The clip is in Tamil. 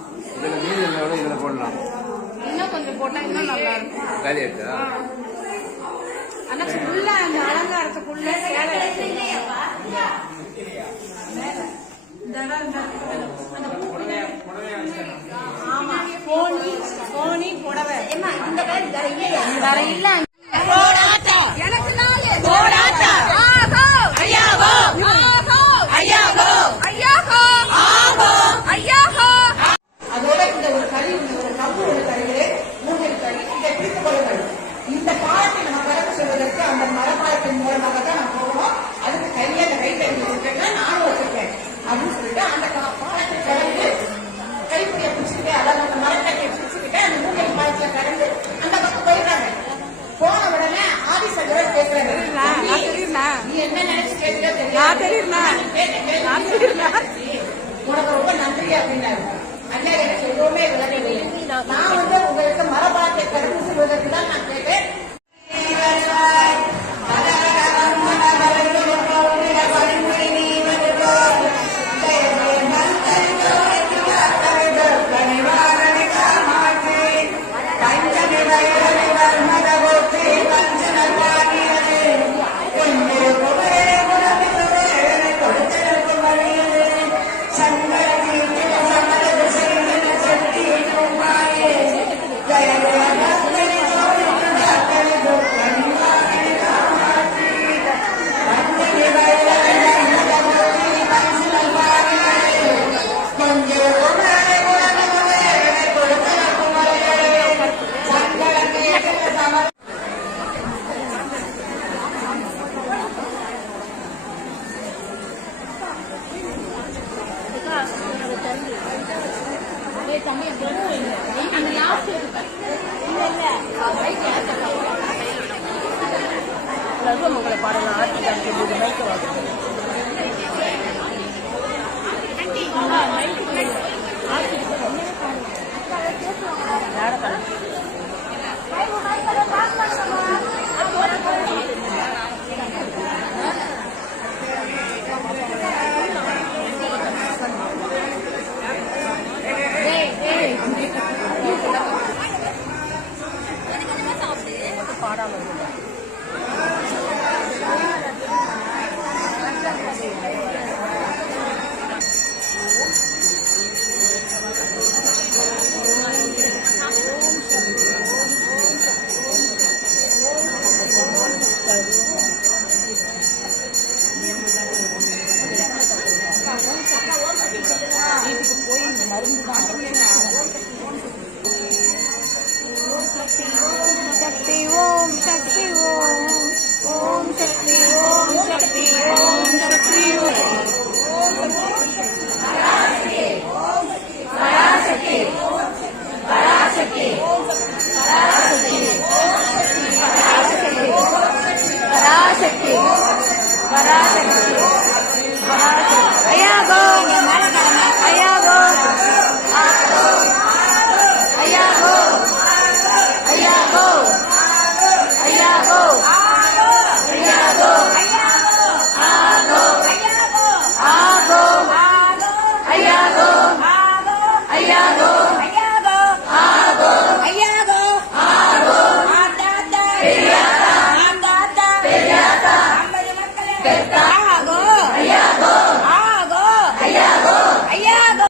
இதுல போடலாம். இன்னும் கொஞ்சம் போட்டா இன்னும் நல்லா இருக்கும். காலி ஆயிடுச்சா? ஆனா ஃபுல்லா அந்த அலங்காரத்துக்குள்ள சேலை போனி புடவை இந்த வேற இல்ல. அதோட இந்த ஒரு கறி ஒரு கம்பு ஒரு கறிகளே மூங்கில் கறி இதை பிடித்துக் கொள்ளுங்கள். இந்த பாலத்தை நம்ம பிறகு சொல்வதற்கு அந்த மரப்பாலத்தின் மூலமாக தான் நம்ம போகணும். அதுக்கு கையில அந்த கை கறி வச்சிருக்கேன், நானும் வச்சிருக்கேன் அப்படின்னு சொல்லிட்டு அந்த பாலத்தை கடந்து கைப்பிடிய பிடிச்சிக்கிட்டு அதாவது அந்த மரக்கட்டையை பிடிச்சிக்கிட்டு அந்த மூங்கில் பாலத்துல கடந்து அந்த பக்கம் போயிடுறாங்க. போன உடனே ஆதிசங்கரர் கேட்கிறாரு, நீ என்ன நினைச்சு கேட்க உனக்கு ரொம்ப நன்றி அப்படின்னாரு. அண்ணா எனக்கு எதுவுமே விளங்கவில்லை. நான் உங்களுக்கு மரபாட்டை கடந்து செல்வதற்கு தான் நான் கேட்டேன். உங்களை பாருங்க ஆட்சி காமிக்கும்போது மைக்க பாடாம வீட்டுக்கு போய் மருந்து தான் சக்தி ஓம் சக்தி ஓம் ஓம் சக்தி ஓம் சக்தி ஓம் சக்தி ஓம் பராசக்தி பராசக்தி பராசக்தி பராசக்தி பராசக்தி ஐயா கோ ஐயா கோ ஐயா கோ ஐயா கோ ஐயா கோ ஐயா கோ ஆகோ ஆகோ ஐயா கோ ஐயா கோ ஆகோ ஐயா கோ ஆகோ பெரியாத்தா பெரியாத்தா பெரியாத்தா